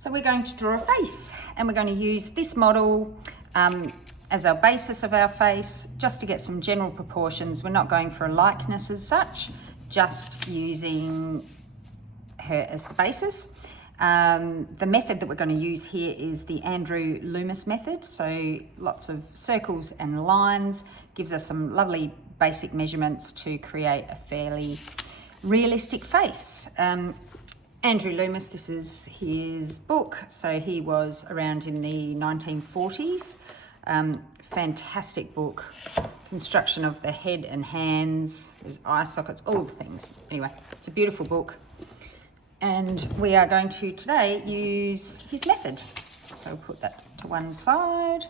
So we're going to draw a face, and we're going to use this model as our basis of our face, just to get some general proportions. We're not going for a likeness as such, just using her as the basis. The method that we're going to use here is the Andrew Loomis method. So lots of circles and lines, gives us some lovely basic measurements to create a fairly realistic face. Andrew Loomis, this is his book. So he was around in the 1940s. Fantastic book. Construction of the head and hands, his eye sockets, all the things. Anyway, it's a beautiful book. And we are going to today use his method. So we'll put that to one side.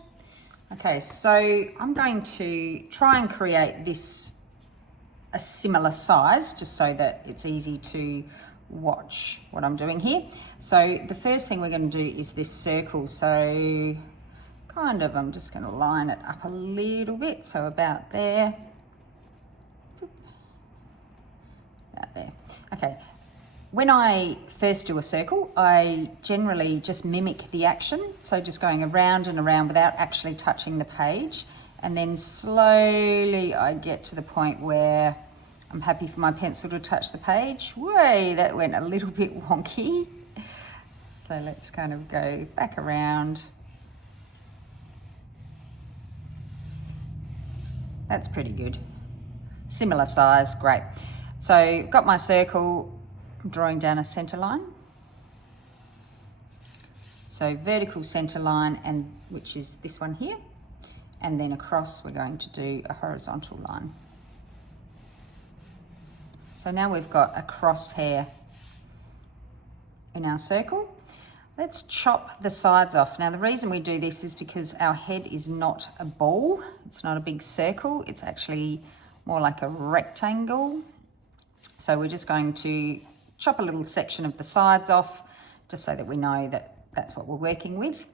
Okay, so I'm going to try and create this a similar size, just so that it's easy to watch what I'm doing here. So the first thing we're going to do is this circle. So kind of, I'm just going to line it up a little bit. So about there. About there. Okay. When I first do a circle, I generally just mimic the action. So just going around and around without actually touching the page. And then slowly I get to the point where I'm happy for my pencil to touch the page. Way, that went a little bit wonky. So let's kind of go back around. That's pretty good. Similar size, great. So got my circle, I'm drawing down a center line. So vertical center line, and which is this one here. And then across we're going to do a horizontal line. So now we've got a crosshair in our circle. Let's chop the sides off. Now the reason we do this is because our head is not a ball. It's not a big circle. It's actually more like a rectangle. So we're just going to chop a little section of the sides off, just so that we know that that's what we're working with.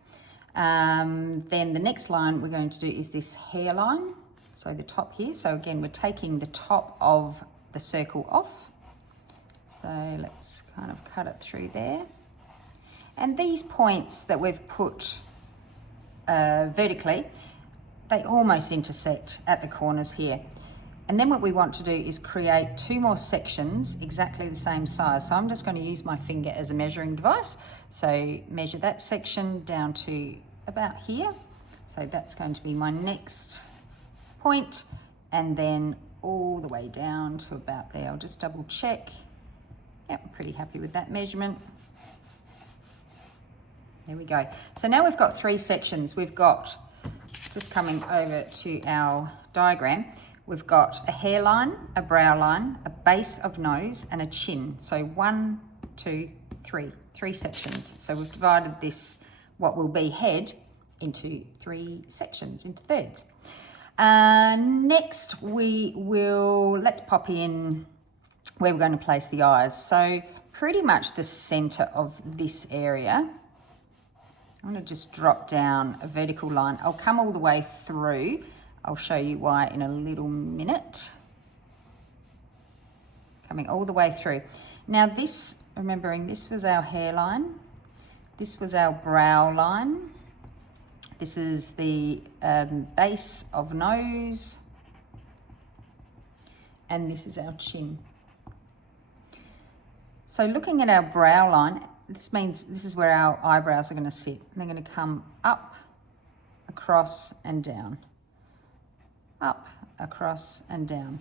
Then the next line we're going to do is this hairline. So the top here. So again, we're taking the top of the circle off. So let's kind of cut it through there. And these points that we've put vertically, they almost intersect at the corners here. And then what we want to do is create two more sections exactly the same size. So I'm just going to use my finger as a measuring device. So measure that section down to about here. So that's going to be my next point, and then all the way down to about there. I'll just double check. Yep, I'm pretty happy with that measurement. There we go. So now we've got three sections. We've got, just coming over to our diagram, we've got a hairline, a brow line, a base of nose, and a chin. So 1, 2, 3, three sections. So we've divided this, what will be head, into three sections, into thirds. Next we will, let's pop in where we're going to place the eyes. So pretty much the center of this area. I'm going to just drop down a vertical line. I'll come all the way through. I'll show you why in a little minute. Coming all the way through. Now this, remembering this was our hairline. This was our brow line. This is the base of nose. And this is our chin. So looking at our brow line, this means this is where our eyebrows are going to sit. And they're going to come up, across, and down. Up, across, and down.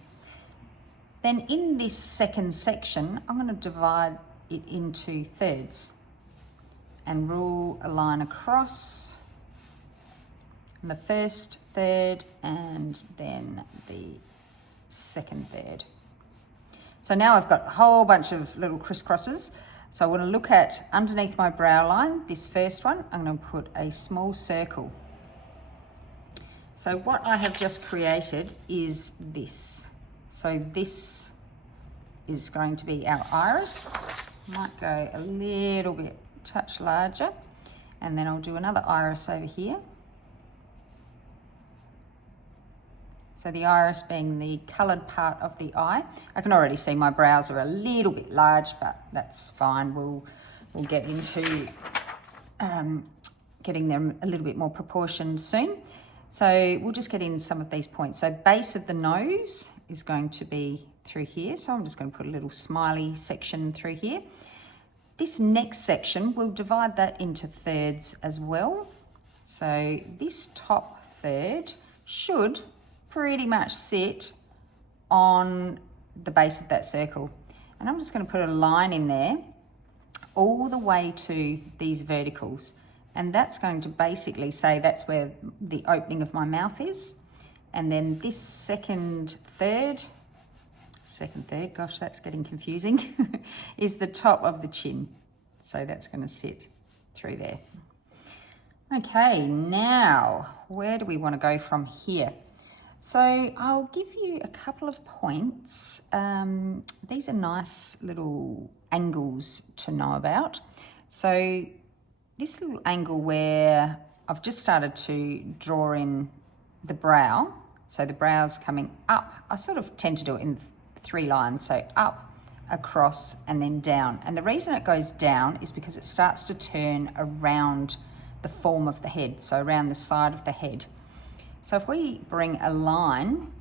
Then in this second section, I'm going to divide it into thirds and rule a line across the first third and then the second third. So now I've got a whole bunch of little crisscrosses. So I want to look at underneath my brow line, this first one, I'm going to put a small circle. So what I have just created is this. So this is going to be our iris. Might go a little bit, touch larger. And then I'll do another iris over here. So the iris being the coloured part of the eye. I can already see my brows are a little bit large, but that's fine. We'll get into getting them a little bit more proportioned soon. So we'll just get in some of these points. So base of the nose is going to be through here. So I'm just going to put a little smiley section through here. This next section, we'll divide that into thirds as well. So this top third should pretty much sit on the base of that circle. And I'm just going to put a line in there all the way to these verticals. And that's going to basically say that's where the opening of my mouth is. And then this second third, gosh, that's getting confusing, is the top of the chin. So that's going to sit through there. Okay, now where do we want to go from here? So I'll give you a couple of points. These are nice little angles to know about. So this little angle where I've just started to draw in the brow. So the brow's coming up. I sort of tend to do it in 3 lines. So up, across, and then down. And the reason it goes down is because it starts to turn around the form of the head. So around the side of the head. So if we bring a line,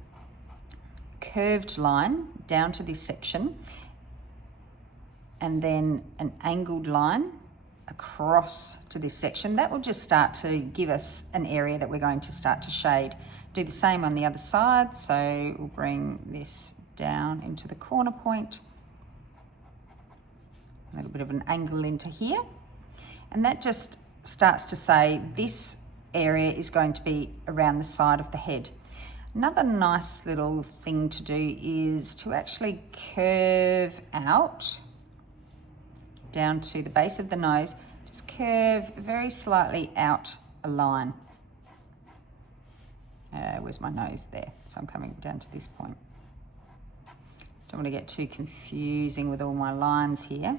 curved line, down to this section, and then an angled line across to this section, that will just start to give us an area that we're going to start to shade. Do the same on the other side. So we'll bring this down into the corner point, a little bit of an angle into here, and that just starts to say this area is going to be around the side of the head. Another nice little thing to do is to actually curve out down to the base of the nose. Just curve very slightly out a line. Where's my nose? There. So I'm coming down to this point. Don't want to get too confusing with all my lines here.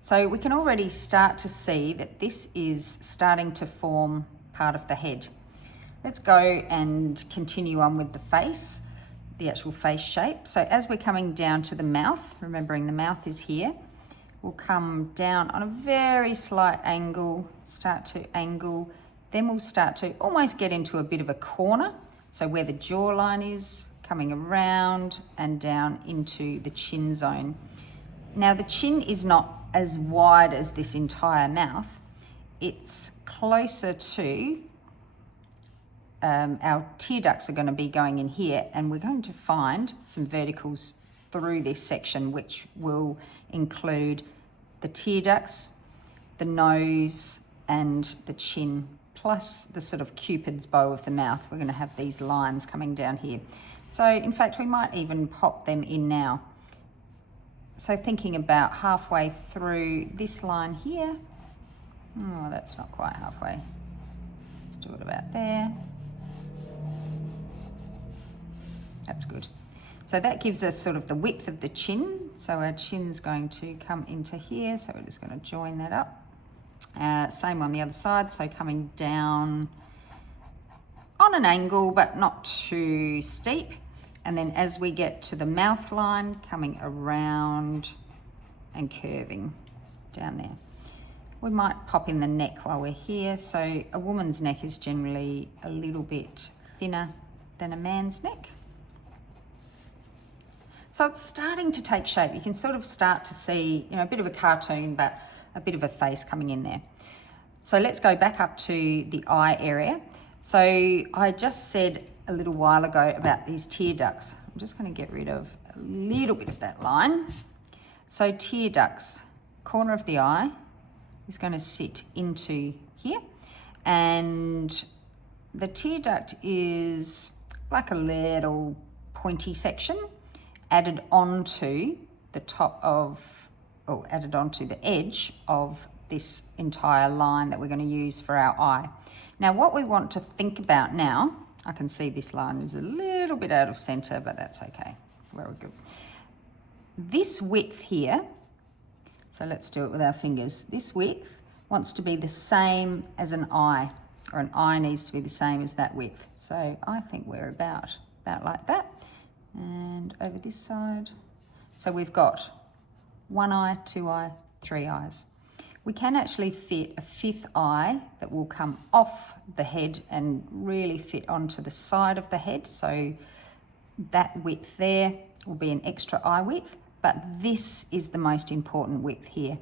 So we can already start to see that this is starting to form part of the head. Let's go and continue on with the face, the actual face shape. So as we're coming down to the mouth, remembering the mouth is here, we'll come down on a very slight angle, start to angle, then we'll start to almost get into a bit of a corner. So where the jawline is, coming around and down into the chin zone. Now the chin is not as wide as this entire mouth. It's closer to, our tear ducts are going to be going in here, and we're going to find some verticals through this section, which will include the tear ducts, the nose, and the chin, plus the sort of Cupid's bow of the mouth. We're going to have these lines coming down here. So in fact, we might even pop them in now. So thinking about halfway through this line here. Oh, that's not quite halfway. Let's do it about there. That's good. So that gives us sort of the width of the chin. So our chin's going to come into here. So we're just going to join that up. Same on the other side. So coming down on an angle, but not too steep. And then as we get to the mouth line, coming around and curving down there. We might pop in the neck while we're here. So a woman's neck is generally a little bit thinner than a man's neck. So it's starting to take shape. You can sort of start to see, you know, a bit of a cartoon, but a bit of a face coming in there. So let's go back up to the eye area. So I just said a little while ago about these tear ducts. I'm just going to get rid of a little bit of that line. So tear ducts, corner of the eye is going to sit into here, and the tear duct is like a little pointy section added onto the top of, or added onto the edge of this entire line that we're going to use for our eye. Now what we want to think about now, I can see this line is a little bit out of center, but that's okay. Very good. This width here, so let's do it with our fingers. This width wants to be the same as an eye, or an eye needs to be the same as that width. So I think we're about like that. And over this side. So we've got 1 eye, 2 eye, 3 eyes. we can actually fit a fifth eye that will come off the head and really fit onto the side of the head. So that width there will be an extra eye width, but this is the most important width here,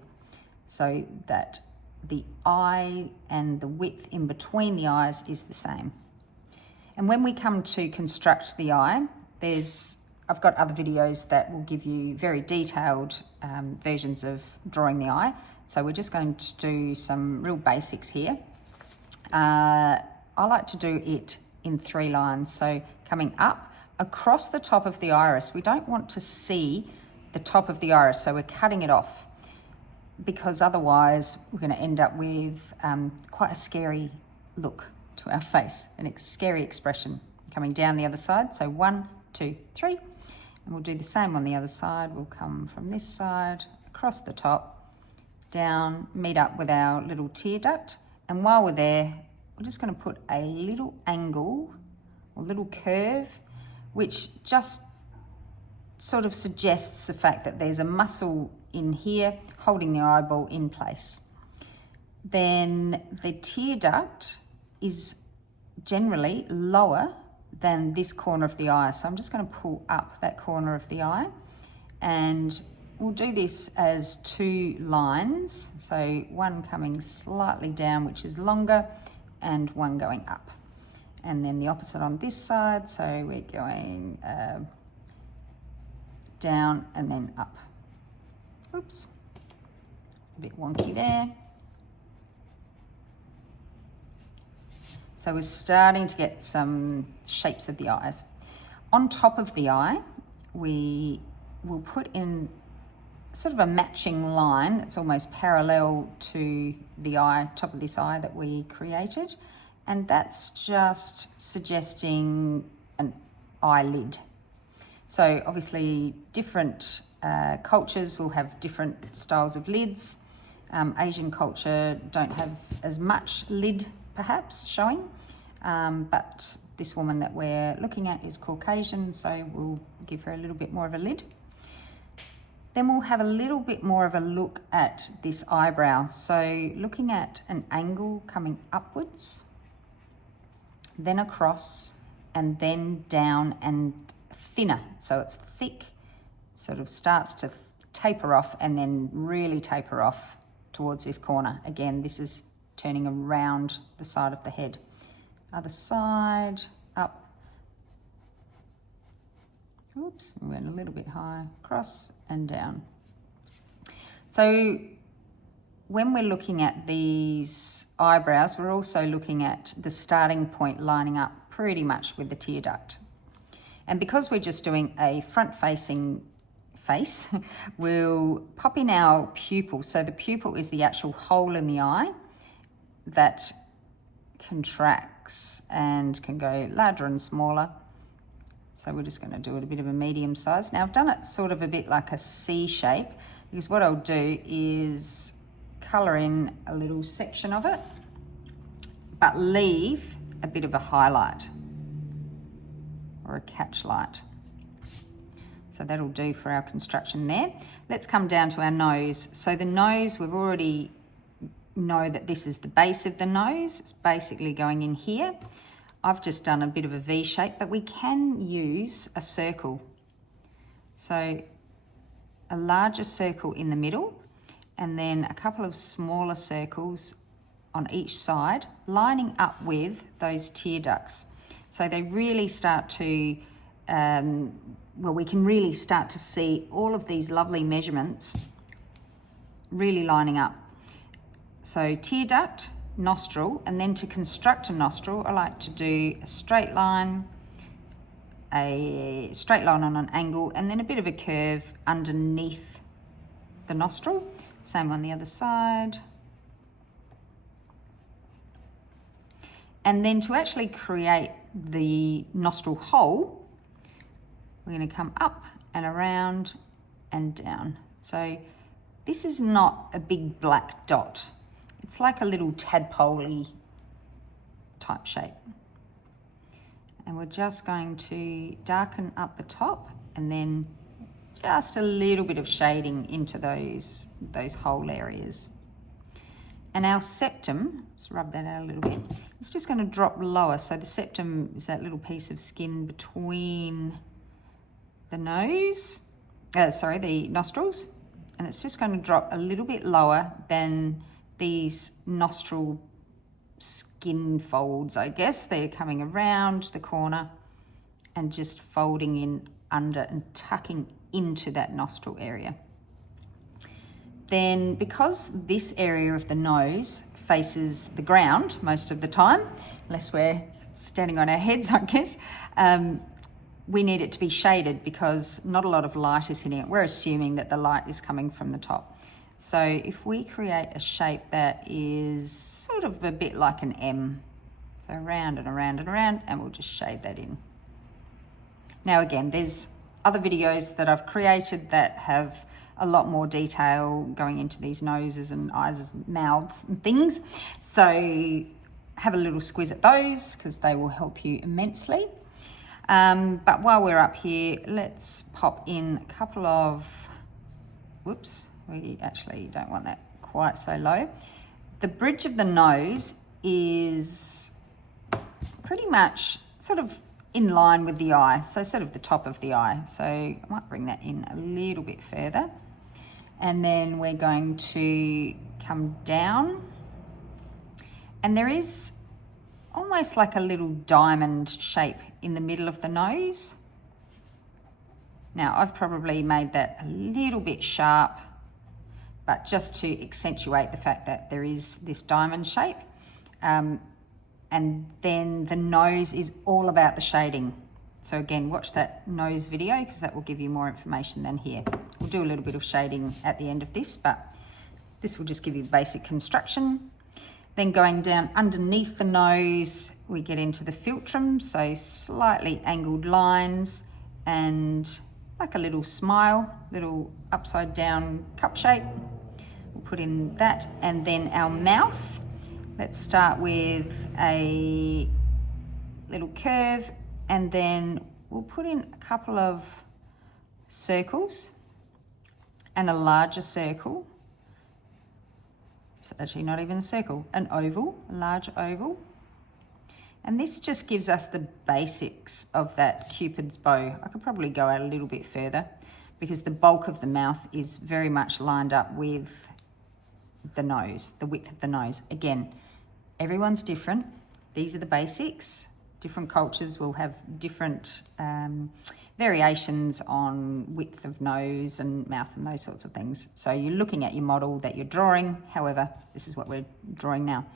so that the eye and the width in between the eyes is the same. And when we come to construct the eye, I've got other videos that will give you very detailed versions of drawing the eye. So we're just going to do some real basics here. I like to do it in 3 lines. So coming up across the top of the iris, we don't want to see the top of the iris, so we're cutting it off, because otherwise we're going to end up with quite a scary look to our face, a scary expression. Coming down the other side, so 1, 2, 3, and we'll do the same on the other side. We'll come from this side, across the top, down, meet up with our little tear duct, and while we're there, we're just going to put a little angle or little curve, which just sort of suggests the fact that there's a muscle in here holding the eyeball in place. Then the tear duct is generally lower than this corner of the eye. So I'm just going to pull up that corner of the eye, and we'll do this as 2 lines. So one coming slightly down, which is longer, and one going up. And then the opposite on this side. So we're going down and then up. Oops, a bit wonky there. So we're starting to get some shapes of the eyes. On top of the eye, we will put in sort of a matching line that's almost parallel to the eye, top of this eye that we created. And that's just suggesting an eyelid. So obviously different cultures will have different styles of lids. Asian culture don't have as much lid perhaps showing, but this woman that we're looking at is Caucasian, so we'll give her a little bit more of a lid. Then we'll have a little bit more of a look at this eyebrow. So looking at an angle coming upwards, then across, and then down and thinner. So it's thick, sort of starts to taper off and then really taper off towards this corner. Again, this is turning around the side of the head. Other side, up. Oops, we went a little bit high, across and down. So when we're looking at these eyebrows, we're also looking at the starting point lining up pretty much with the tear duct. And because we're just doing a front-facing face, we'll pop in our pupil. So the pupil is the actual hole in the eye that contracts and can go larger and smaller. So we're just going to do it a bit of a medium size. Now I've done it sort of a bit like a C shape, because what I'll do is colour in a little section of it, but leave a bit of a highlight or a catch light. So that'll do for our construction there. Let's come down to our nose. So the nose, we've already know that this is the base of the nose. It's basically going in here. I've just done a bit of a V shape, but we can use a circle. So a larger circle in the middle, and then a couple of smaller circles on each side, lining up with those tear ducts. So they really start to, well, we can really start to see all of these lovely measurements really lining up. So tear duct, nostril, and then to construct a nostril, I like to do a straight line on an angle, and then a bit of a curve underneath the nostril. Same on the other side. And then to actually create the nostril hole, we're going to come up and around and down. So this is not a big black dot. It's like a little tadpole-y type shape. And we're just going to darken up the top and then just a little bit of shading into those hole areas. And our septum, let's rub that out a little bit, it's just going to drop lower. So the septum is that little piece of skin between the nose, the nostrils. And it's just going to drop a little bit lower than these nostril skin folds, I guess. They're coming around the corner and just folding in under and tucking into that nostril area. Then because this area of the nose faces the ground most of the time, unless we're standing on our heads, I guess, we need it to be shaded because not a lot of light is hitting it. We're assuming that the light is coming from the top. So if we create a shape that is sort of a bit like an M, so around and around and around, and we'll just shade that in. Now again, there's other videos that I've created that have a lot more detail going into these noses and eyes and mouths and things. So have a little squiz at those because they will help you immensely. But while we're up here, let's pop in a couple of, whoops, we actually don't want that quite so low. The bridge of the nose is pretty much sort of in line with the eye, so sort of the top of the eye. So I might bring that in a little bit further. And then we're going to come down. And there is almost like a little diamond shape in the middle of the nose. Now, I've probably made that a little bit sharp, but just to accentuate the fact that there is this diamond shape. And then the nose is all about the shading. So again, watch that nose video because that will give you more information than here. We'll do a little bit of shading at the end of this, but this will just give you the basic construction. Then going down underneath the nose, we get into the philtrum, so slightly angled lines and like a little smile, little upside down cup shape. We'll put in that, and then our mouth. Let's start with a little curve, and then we'll put in a couple of circles and a larger circle. It's actually not even a circle, an oval, a large oval. And this just gives us the basics of that Cupid's bow. I could probably go out a little bit further because the bulk of the mouth is very much lined up with the nose, the width of the nose. Again, everyone's different. These are the basics. Different cultures will have different variations on width of nose and mouth and those sorts of things. So you're looking at your model that you're drawing. However, this is what we're drawing now.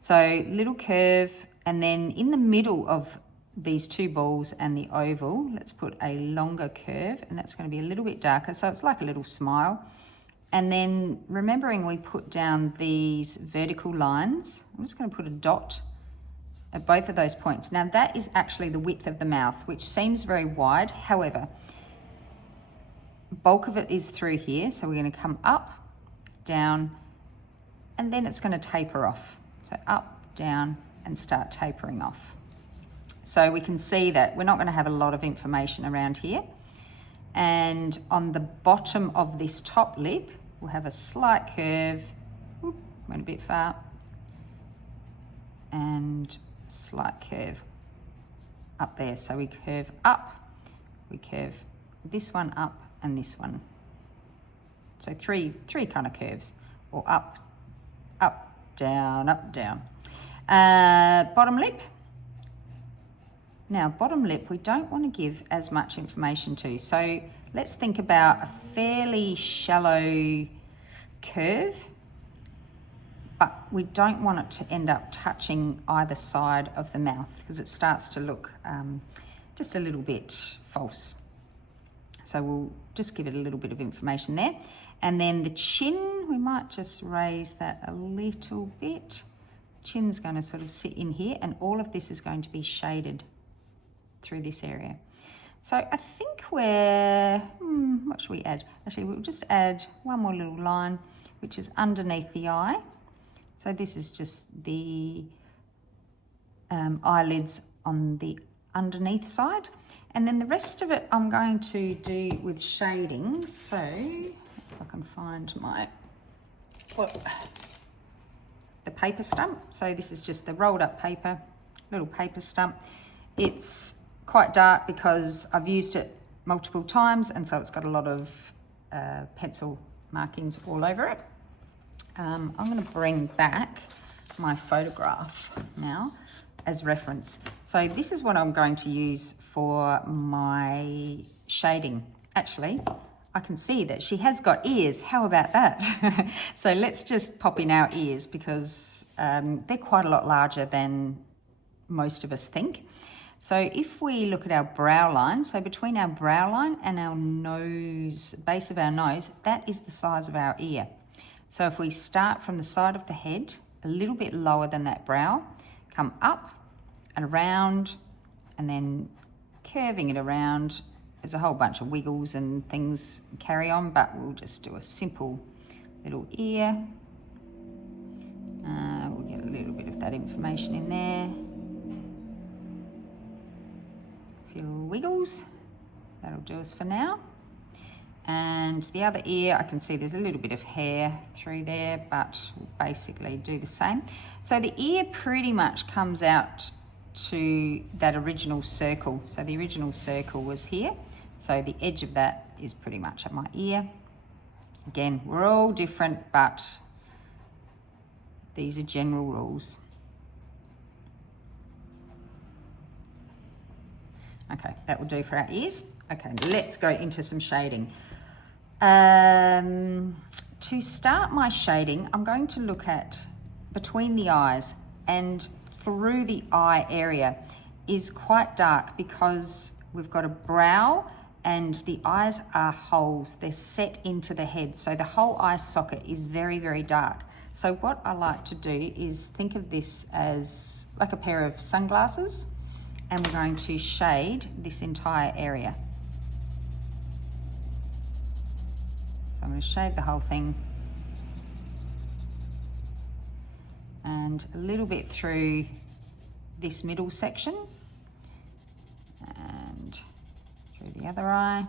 So little curve, and then in the middle of these two balls and the oval, let's put a longer curve, and that's going to be a little bit darker. So it's like a little smile. And then remembering we put down these vertical lines, I'm just going to put a dot at both of those points. Now that is actually the width of the mouth, which seems very wide. However, bulk of it is through here. So we're going to come up, down, and then it's going to taper off. So up, down, and start tapering off. So we can see that we're not going to have a lot of information around here. And on the bottom of this top lip, we'll have a slight curve. Oop, went a bit far. And slight curve up there. So we curve up, we curve this one up and this one. So three kind of curves, or up, up, down, up, down. Bottom lip. Now, bottom lip, we don't want to give as much information to. So let's think about a fairly shallow curve, but we don't want it to end up touching either side of the mouth because it starts to look just a little bit false. So we'll just give it a little bit of information there. And then the chin, we might just raise that a little bit. Chin's going to sort of sit in here, and all of this is going to be shaded through this area. So I think we're, what should we add? Actually, we'll just add one more little line, which is underneath the eye. So this is just the eyelids on the underneath side. And then the rest of it I'm going to do with shading. So if I can find my, the paper stump. So this is just the rolled up paper, little paper stump. It's quite dark because I've used it multiple times, and so it's got a lot of pencil markings all over it. I'm going to bring back my photograph now as reference. So this is what I'm going to use for my shading. Actually, I can see that she has got ears. How about that? So let's just pop in our ears, because they're quite a lot larger than most of us think. So if we look at our brow line, so between our brow line and our nose, base of our nose, that is the size of our ear. So if we start from the side of the head, a little bit lower than that brow, come up and around, and then curving it around. There's a whole bunch of wiggles and things carry on, but we'll just do a simple little ear. We'll get a little bit of that information in there. A few little wiggles. That'll do us for now. And the other ear, I can see there's a little bit of hair through there, but we'll basically do the same. So the ear pretty much comes out to that original circle. So the original circle was here. So the edge of that is pretty much at my ear. Again, we're all different, but these are general rules. Okay, that will do for our ears. Okay, let's go into some shading. To start my shading, I'm going to look at between the eyes, and through the eye area is quite dark because we've got a brow and the eyes are holes. They're set into the head. So the whole eye socket is very, very dark. So what I like to do is think of this as like a pair of sunglasses, and we're going to shade this entire area. So I'm going to shade the whole thing, and a little bit through this middle section, and through the other eye.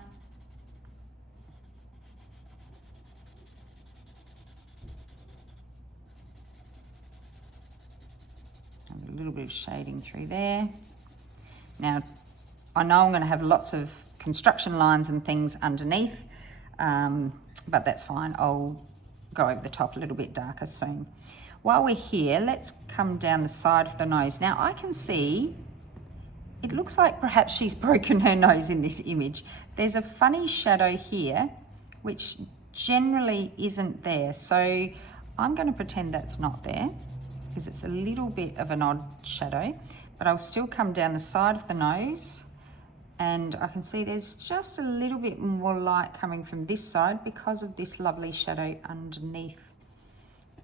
And a little bit of shading through there. Now, I know I'm going to have lots of construction lines and things underneath, but that's fine. I'll go over the top a little bit darker soon. While we're here, let's come down the side of the nose. Now, I can see, it looks like perhaps she's broken her nose in this image. There's a funny shadow here, which generally isn't there. So I'm going to pretend that's not there, because it's a little bit of an odd shadow. But I'll still come down the side of the nose, and I can see there's just a little bit more light coming from this side because of this lovely shadow underneath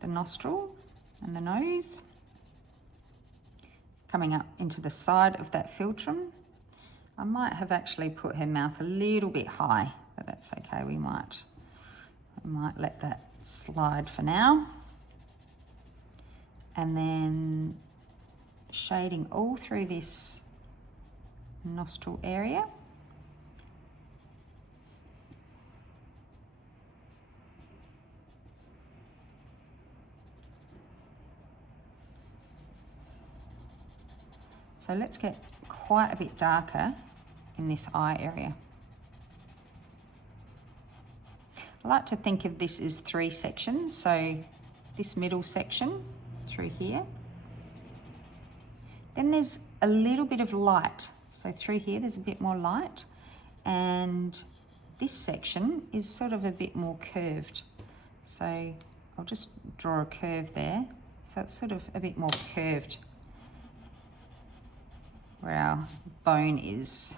the nostril and the nose. Coming up into the side of that philtrum. I might have actually put her mouth a little bit high, but that's okay. We might let that slide for now. And then shading all through this nostril area. So let's get quite a bit darker in this eye area. I like to think of this as 3 sections. So this middle section through here. Then there's a little bit of light. So through here, there's a bit more light. And this section is sort of a bit more curved. So I'll just draw a curve there. So it's sort of a bit more curved where our bone is.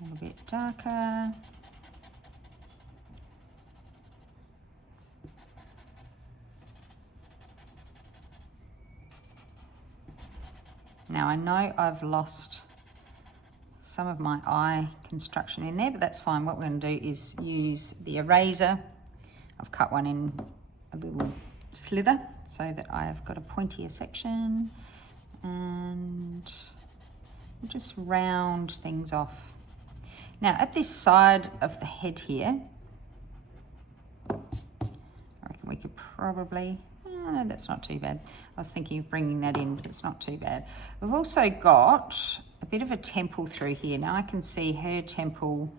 A little bit darker. Now I know I've lost some of my eye construction in there, but that's fine. What we're going to do is use the eraser. I've cut one in a little slither so that I've got a pointier section, and we'll just round things off. Now at this side of the head here, I reckon we could probably. No, that's not too bad. I was thinking of bringing that in, but it's not too bad. We've also got a bit of a temple through here. Now I can see her temple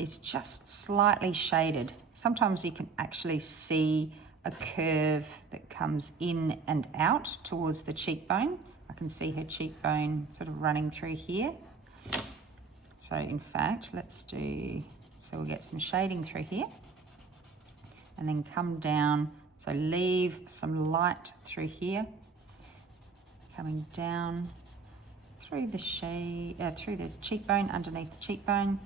is just slightly shaded. Sometimes you can actually see a curve that comes in and out towards the cheekbone. I can see her cheekbone sort of running through here. So in fact, so we'll get some shading through here and then come down. So leave some light through here, coming down through the through the cheekbone, underneath the cheekbone.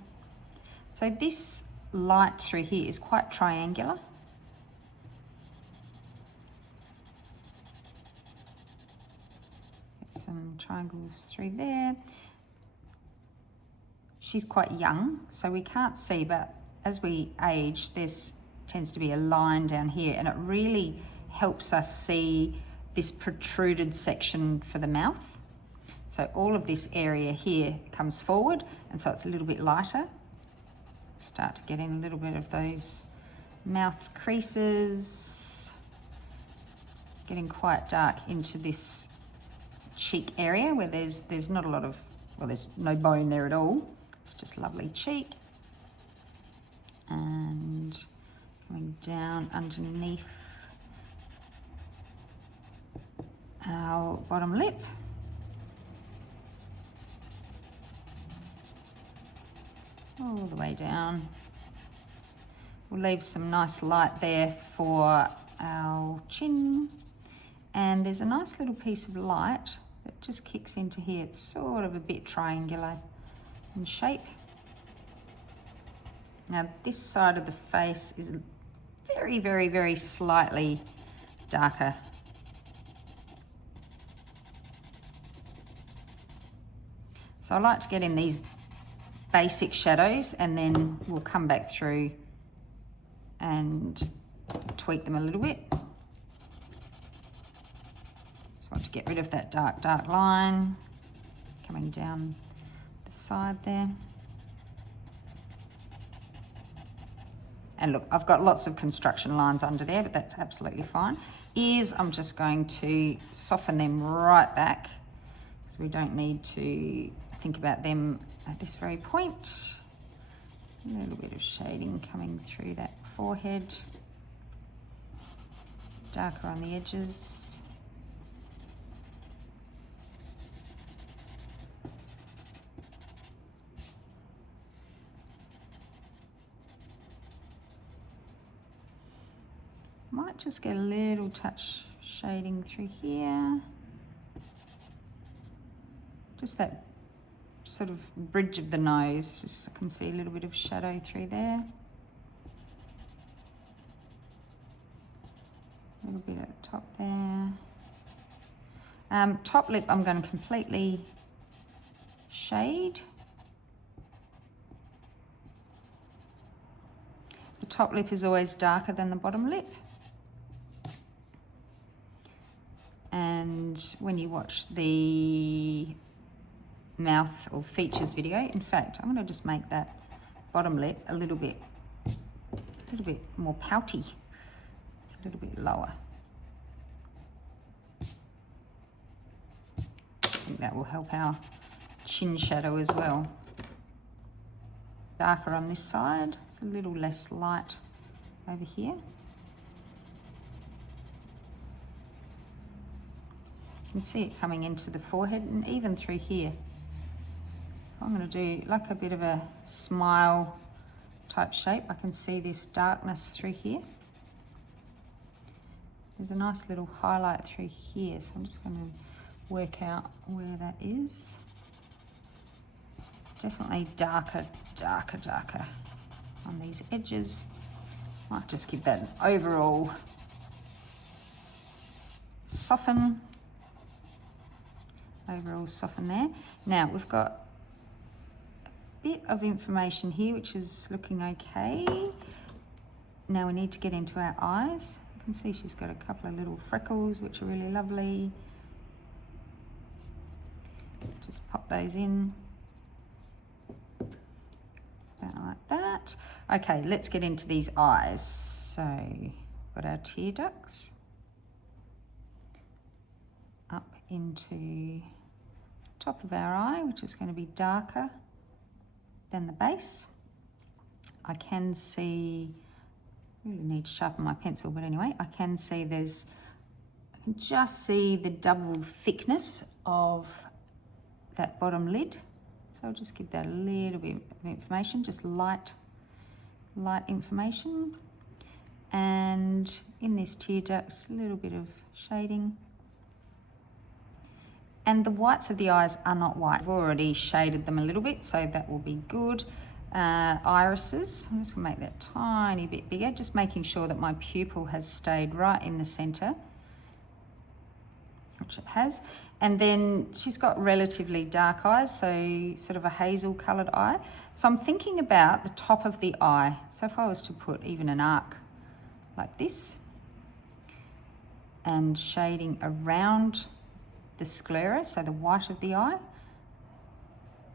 So this light through here is quite triangular. Get some triangles through there. She's quite young, so we can't see, but as we age, tends to be a line down here, and it really helps us see this protruded section for the mouth. So all of this area here comes forward, and so it's a little bit lighter. Start to get in a little bit of those mouth creases, getting quite dark into this cheek area where there's not a lot of, well, there's no bone there at all. It's just lovely cheek. And coming down underneath our bottom lip. All the way down. We'll leave some nice light there for our chin. And there's a nice little piece of light that just kicks into here. It's sort of a bit triangular in shape. Now this side of the face is very, very, very slightly darker. So I like to get in these basic shadows and then we'll come back through and tweak them a little bit. Just want to get rid of that dark line coming down the side there. And look, I've got lots of construction lines under there, but that's absolutely fine. Ears, I'm just going to soften them right back, because we don't need to think about them at this very point. A little bit of shading coming through that forehead. Darker on the edges. Might just get a little touch shading through here. Just that sort of bridge of the nose, just I can see a little bit of shadow through there. A little bit at the top there. Top lip I'm going to completely shade. The top lip is always darker than the bottom lip. And when you watch the mouth or features video, in fact, I'm going to just make that bottom lip a little bit more pouty. It's a little bit lower. I think that will help our chin shadow as well. Darker on this side, it's a little less light over here. You can see it coming into the forehead and even through here. I'm going to do like a bit of a smile type shape. I can see this darkness through here. There's a nice little highlight through here, so I'm just going to work out where that is. Definitely darker on these edges. Might just give that an overall soften. Overall soften there. Now we've got a bit of information here which is looking okay. Now we need to get into our eyes. You can see she's got a couple of little freckles which are really lovely. Just pop those in. Like that. Okay, let's get into these eyes. So got our tear ducts up into top of our eye, which is going to be darker than the base. I can see, really need to sharpen my pencil, but anyway, I can see I can just see the double thickness of that bottom lid. So I'll just give that a little bit of information, just light information. And in this tear duct, a little bit of shading. And the whites of the eyes are not white. I've already shaded them a little bit, so that will be good. Irises, I'm just gonna make that tiny bit bigger, just making sure that my pupil has stayed right in the center, which it has. And then she's got relatively dark eyes, so sort of a hazel colored eye. So I'm thinking about the top of the eye. So if I was to put even an arc like this and shading around the sclera, so the white of the eye,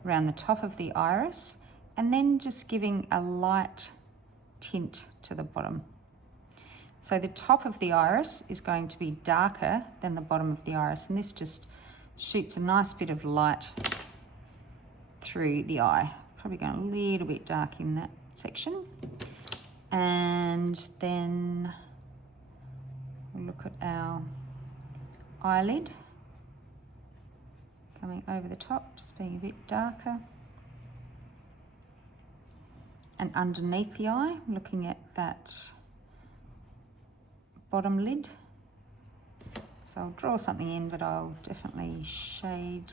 around the top of the iris, and then just giving a light tint to the bottom. So the top of the iris is going to be darker than the bottom of the iris, and this just shoots a nice bit of light through the eye. Probably going a little bit dark in that section. And then we'll look at our eyelid. Coming over the top, just being a bit darker. And underneath the eye, looking at that bottom lid. So I'll draw something in, but I'll definitely shade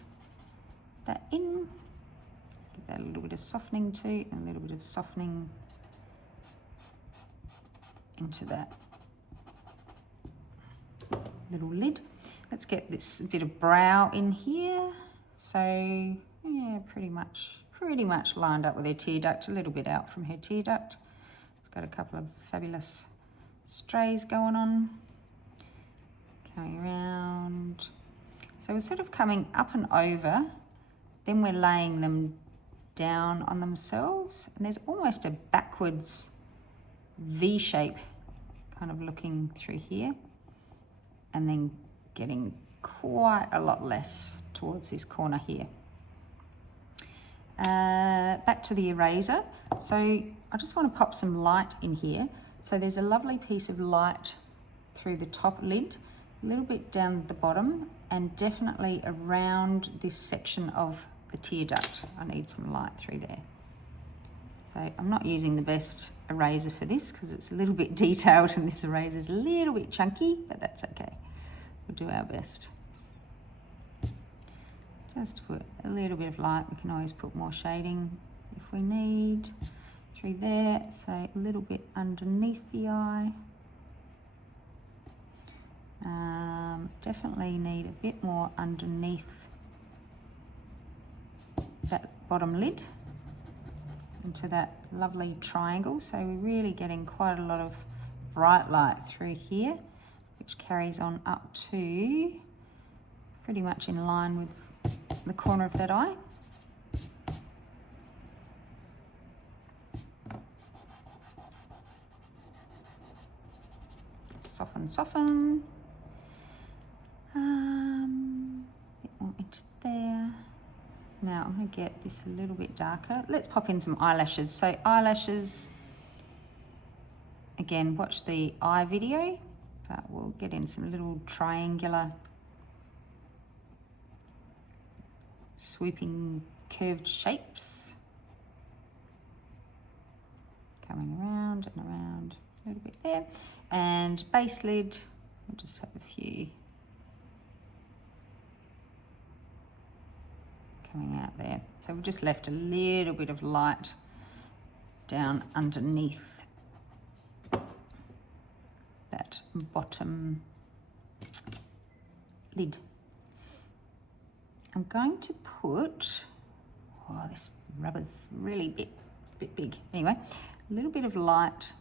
that in. Let's give that a little bit of softening too, and a little bit of softening into that little lid. Let's get this bit of brow in here. So yeah, pretty much lined up with her tear duct, a little bit out from her tear duct. It's got a couple of fabulous strays going on. Coming around. So we're sort of coming up and over, then we're laying them down on themselves, and there's almost a backwards V shape kind of looking through here, and then getting quite a lot less towards this corner here. Back to the eraser. So I just want to pop some light in here. So there's a lovely piece of light through the top lid, a little bit down the bottom, and definitely around this section of the tear duct. I need some light through there. So I'm not using the best eraser for this because it's a little bit detailed and this eraser is a little bit chunky, but that's okay. We'll do our best. Just put a little bit of light. We can always put more shading if we need through there. So a little bit underneath the eye. Definitely need a bit more underneath that bottom lid into that lovely triangle. So we're really getting quite a lot of bright light through here, which carries on up to pretty much in line with the corner of that eye. Soften, soften. Bit more into there. Now I'm going to get this a little bit darker. Let's pop in some eyelashes. So eyelashes, again, watch the eye video, but we'll get in some little triangular swooping curved shapes. Coming around and around a little bit there. And base lid, we'll just have a few coming out there. So we've just left a little bit of light down underneath that bottom lid. I'm going to put, oh, this rubber's really bit big. Anyway, a little bit of light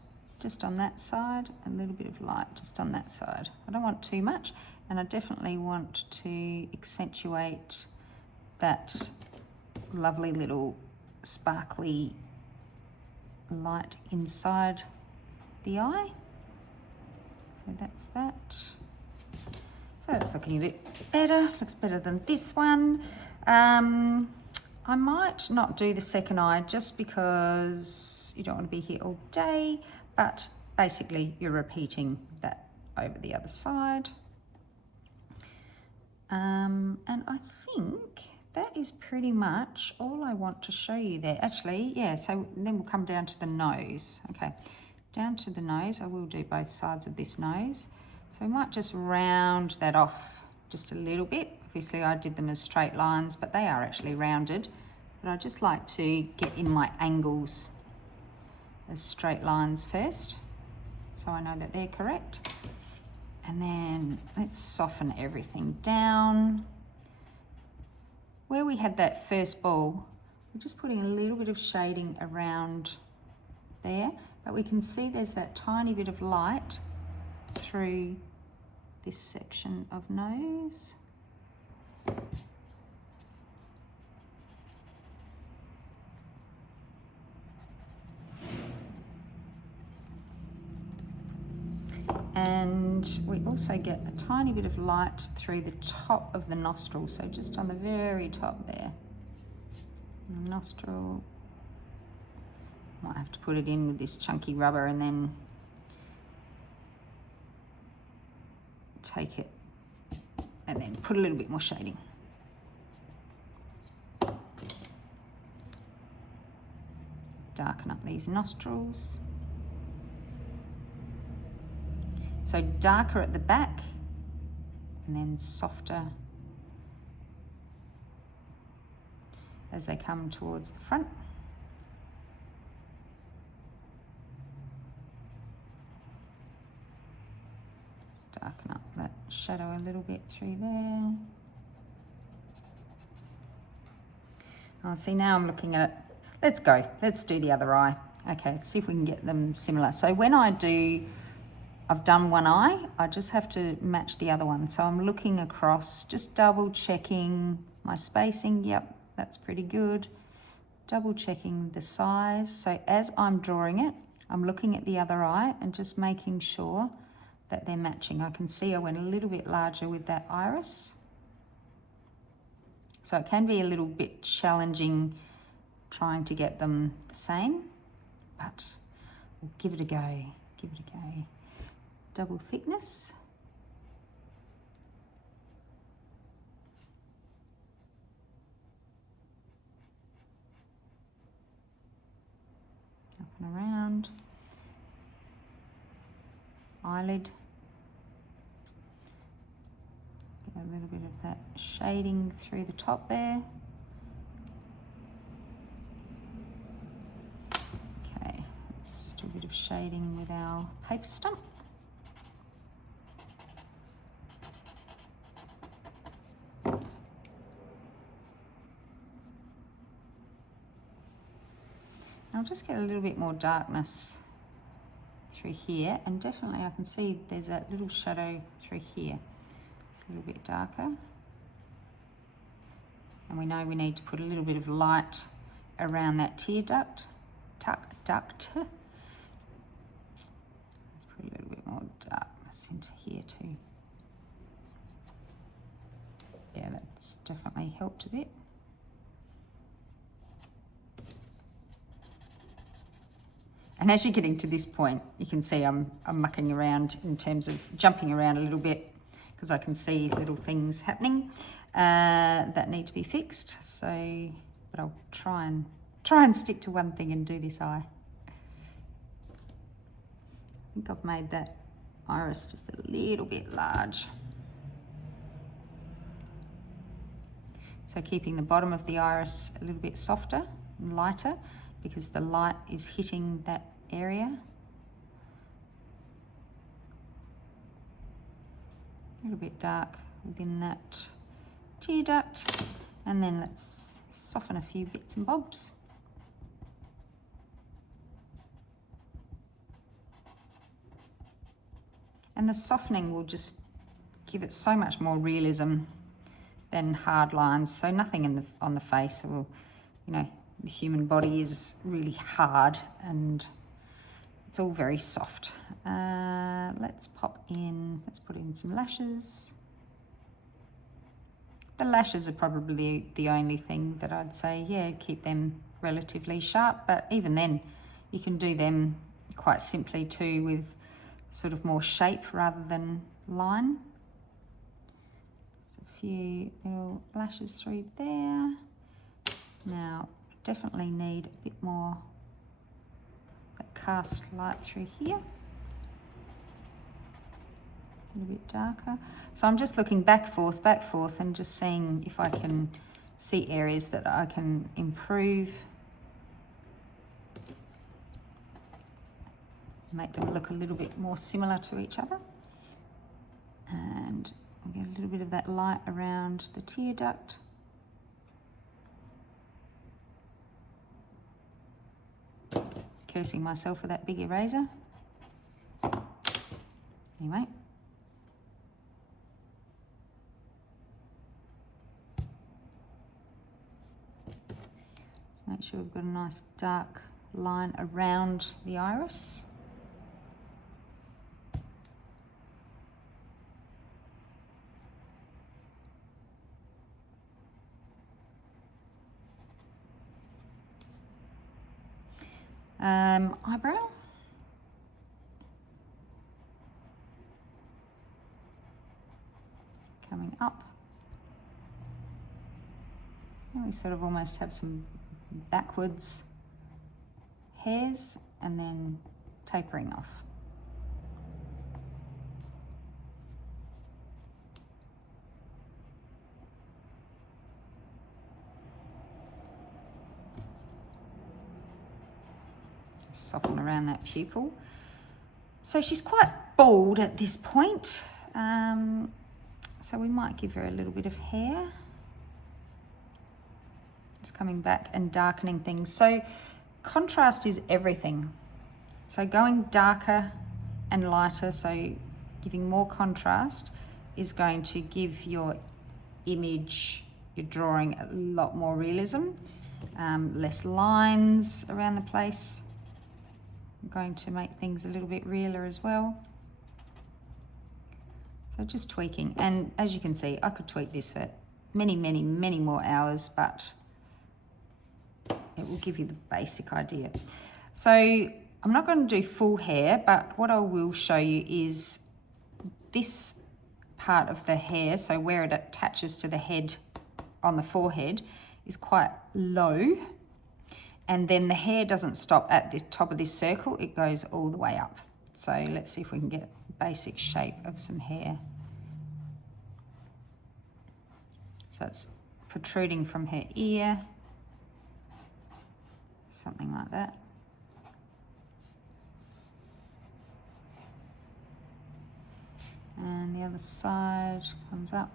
just on that side, a little bit of light just on that side. I don't want too much, and I definitely want to accentuate that lovely little sparkly light inside the eye. So that's that. So that's looking a bit better, looks better than this one. I might not do the second eye just because you don't want to be here all day, but basically you're repeating that over the other side. And I think that is pretty much all I want to show you there. Actually, yeah, so then we'll come down to the nose. Okay, down to the nose. I will do both sides of this nose. So I might just round that off just a little bit. Obviously I did them as straight lines, but they are actually rounded. But I just like to get in my angles as straight lines first, so I know that they're correct. And then let's soften everything down. Where we had that first ball, we're just putting a little bit of shading around there, but we can see there's that tiny bit of light through this section of nose. And we also get a tiny bit of light through the top of the nostril, so just on the very top there. The nostril, might have to put it in with this chunky rubber and then take it and then put a little bit more shading. Darken up these nostrils. So darker at the back and then softer as they come towards the front. Darken up that shadow a little bit through there. Oh, see, now I'm looking at it. Let's go. Let's do the other eye. Okay, see if we can get them similar. So when I've done one eye, I just have to match the other one. So I'm looking across, just double checking my spacing. Yep, that's pretty good. Double checking the size. So as I'm drawing it, I'm looking at the other eye and just making sure that they're matching. I can see I went a little bit larger with that iris. So it can be a little bit challenging trying to get them the same, but we'll give it a go, give it a go. Double thickness. Up and around. Eyelid. Get a little bit of that shading through the top there. Okay, let's do a bit of shading with our paper stump. I'll just get a little bit more darkness through here, and definitely I can see there's that little shadow through here. It's a little bit darker. And we know we need to put a little bit of light around that tear duct. Let's put a little bit more darkness into here too. Yeah, that's definitely helped a bit. And as you're getting to this point, you can see I'm mucking around in terms of jumping around a little bit because I can see little things happening that need to be fixed. So, but I'll try and stick to one thing and do this eye. I think I've made that iris just a little bit large. So keeping the bottom of the iris a little bit softer and lighter, because the light is hitting that area. A little bit dark within that tear duct, and then let's soften a few bits and bobs. And the softening will just give it so much more realism than hard lines. So nothing on the face will, you know, the human body is really hard and it's all very soft. Let's put in some lashes. The lashes are probably the only thing that I'd say, yeah, keep them relatively sharp, but even then you can do them quite simply too with sort of more shape rather than line. A few little lashes through there. Now, definitely need a bit more that cast light through here. A little bit darker. So I'm just looking back, forth, and just seeing if I can see areas that I can improve. Make them look a little bit more similar to each other. And I'll get a little bit of that light around the tear duct. Cursing myself for that big eraser. Anyway. Make sure we've got a nice dark line around the iris. Eyebrow. Coming up. And we sort of almost have some backwards hairs and then tapering off. Soften around that pupil. So she's quite bald at this point, so we might give her a little bit of hair. Just coming back and darkening things. So contrast is everything. So going darker and lighter, so giving more contrast, is going to give your image, your drawing, a lot more realism. Less lines around the place. I'm going to make things a little bit realer as well. So just tweaking, and as you can see, I could tweak this for many, many, many more hours, but it will give you the basic idea. So I'm not going to do full hair, but what I will show you is this part of the hair, so where it attaches to the head on the forehead, is quite low. And then the hair doesn't stop at the top of this circle, it goes all the way up. So let's see if we can get a basic shape of some hair. So it's protruding from her ear, something like that. And the other side comes up.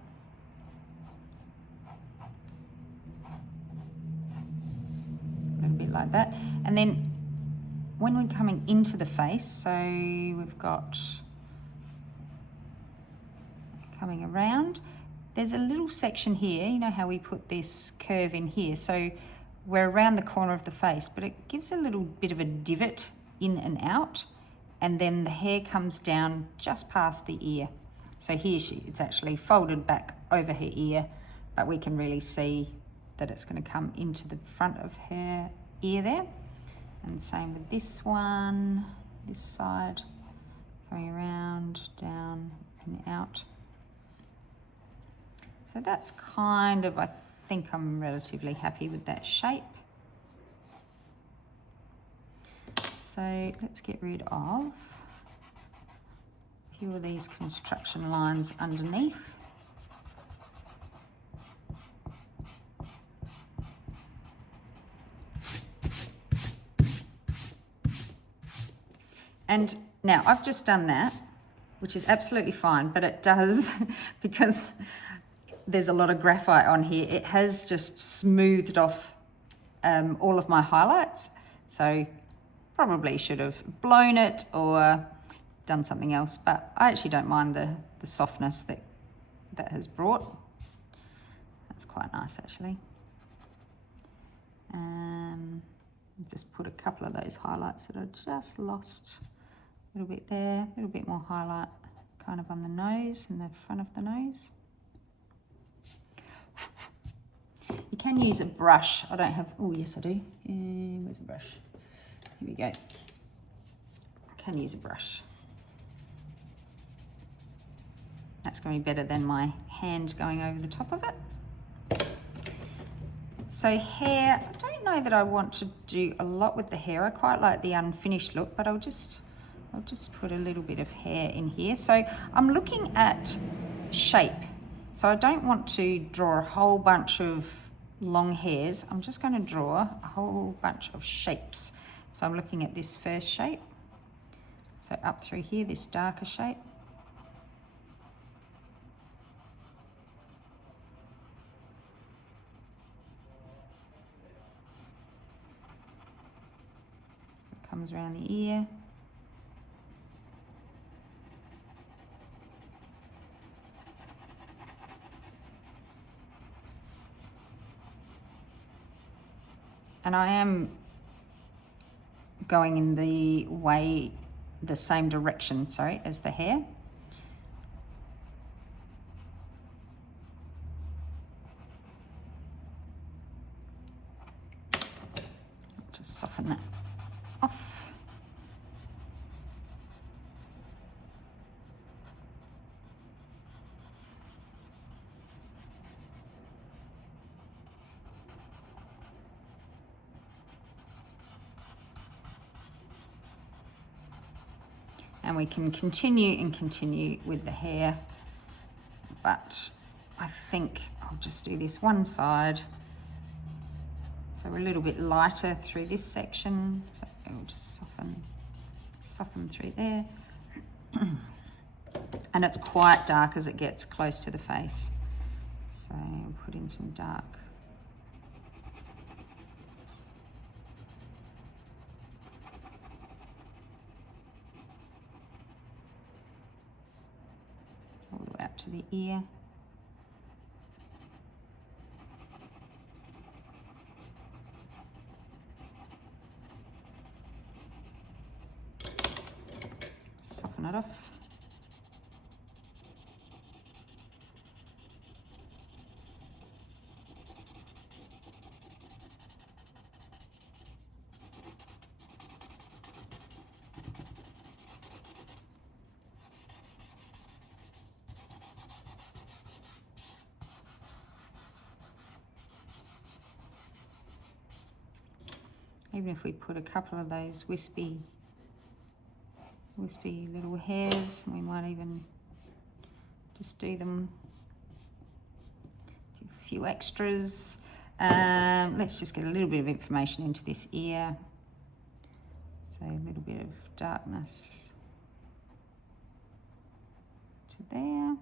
Like that. And then when we're coming into the face, so we've got coming around, there's a little section here, you know how we put this curve in here, so we're around the corner of the face, but it gives a little bit of a divot in and out, and then the hair comes down just past the ear. So here it's actually folded back over her ear, but we can really see that it's going to come into the front of her ear there. And same with this one, this side, going around, down and out. So that's kind of, I think I'm relatively happy with that shape. So let's get rid of a few of these construction lines underneath. And now I've just done that, which is absolutely fine, but it does, because there's a lot of graphite on here, it has just smoothed off all of my highlights. So probably should have blown it or done something else, but I actually don't mind the softness that has brought. That's quite nice actually. Just put a couple of those highlights that I just lost A little bit there, a little bit more highlight kind of on the nose and the front of the nose. You can use a brush. I don't have, oh yes I do. Where's the brush? Here we go. I can use a brush. That's going to be better than my hand going over the top of it. So hair, I don't know that I want to do a lot with the hair. I quite like the unfinished look, but I'll just put a little bit of hair in here. So I'm looking at shape. So I don't want to draw a whole bunch of long hairs. I'm just going to draw a whole bunch of shapes. So I'm looking at this first shape. So up through here, this darker shape. It comes around the ear. And I am going in the same direction, sorry, as the hair. Just soften that off. And we can continue with the hair, but I think I'll just do this one side. So we're a little bit lighter through this section, so we'll just soften through there. And it's quite dark as it gets close to the face. So we'll put in some dark. All the way up to the ear. Soften it off. Even if we put a couple of those wispy little hairs, we might even just do them, do a few extras. Let's just get a little bit of information into this ear. So a little bit of darkness to there.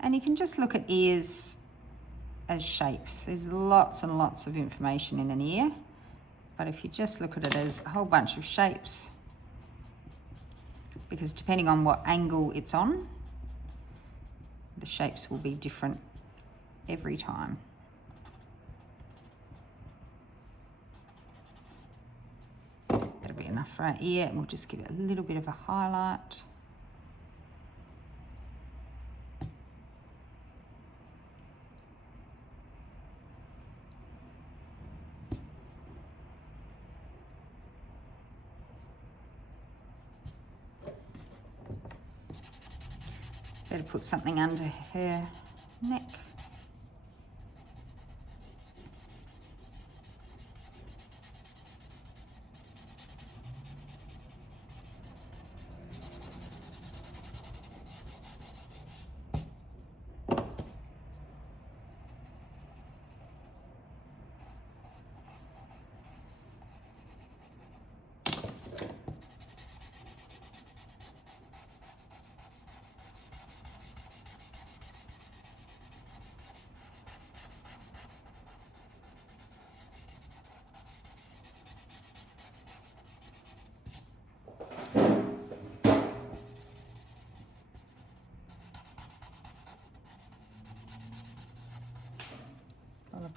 And you can just look at ears as shapes. There's lots and lots of information in an ear, but if you just look at it as a whole bunch of shapes, because depending on what angle it's on, the shapes will be different every time. That'll be enough for our ear, and we'll just give it a little bit of a highlight. Better put something under her neck.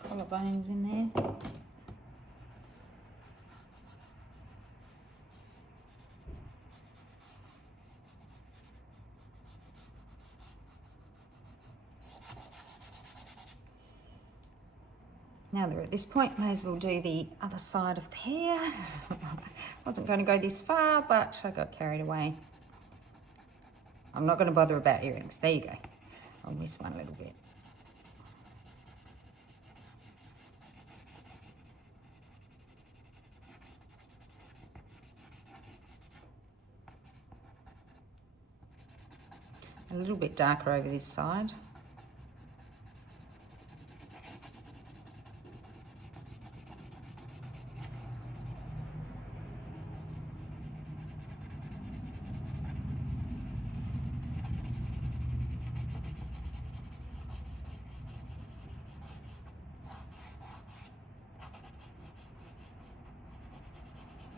Collarbones in there. Now that we're at this point, may as well do the other side of the hair. Wasn't going to go this far, but I got carried away. I'm not going to bother about earrings. There you go. I'll miss one a little bit. A little bit darker over this side.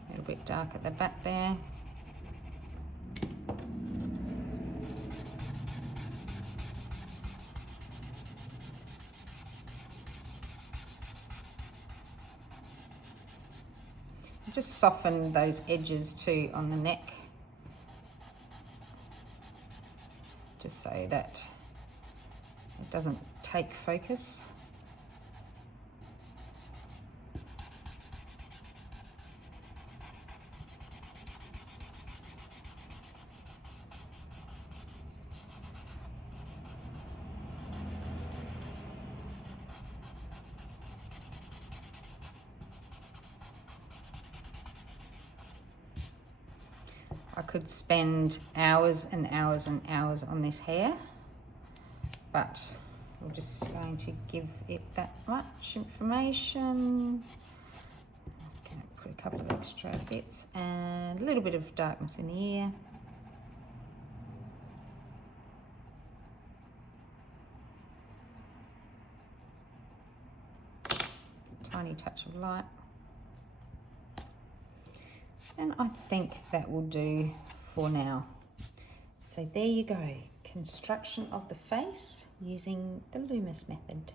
A little bit dark at the back there. Just soften those edges too on the neck, just so that it doesn't take focus. I could spend hours and hours and hours on this hair, but we're just going to give it that much information. Just going to put a couple of extra bits and a little bit of darkness in the ear. Tiny touch of light. And I think that will do for now. So there you go, construction of the face using the Loomis method.